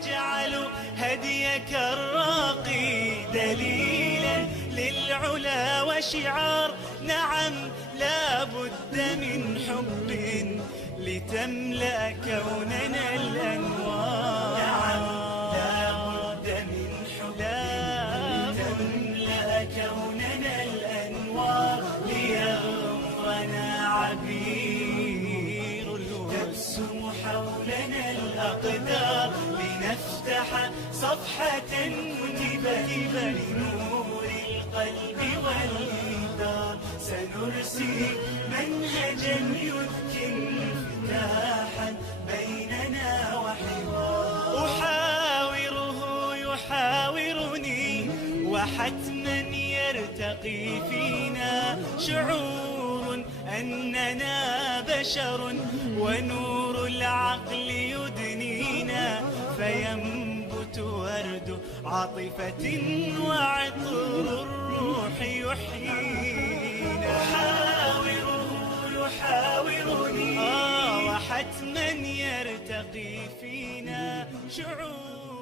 نجعل هديك الراقي دليلا للعلا وشعار. نعم لا بد من حب لتملأ كوننا الأنوار. نعم لا بد من حب لتملأ كوننا الأنوار. ليغمرنا عبير تبسم حولنا الأقدار. لنفتح صفحة مذهبة لنور القلب والإنذار. سنرسي منهجا يذكي انفتاحا بيننا وحوار. أحاوره يحاورني وحتما يرتقي فينا شعور أننا بشر ونور العقل يدنينا. فينبت ورد عاطفة وعطر الروح يحيينا. أحاوره يحاورني وحتما يرتقي فينا شعور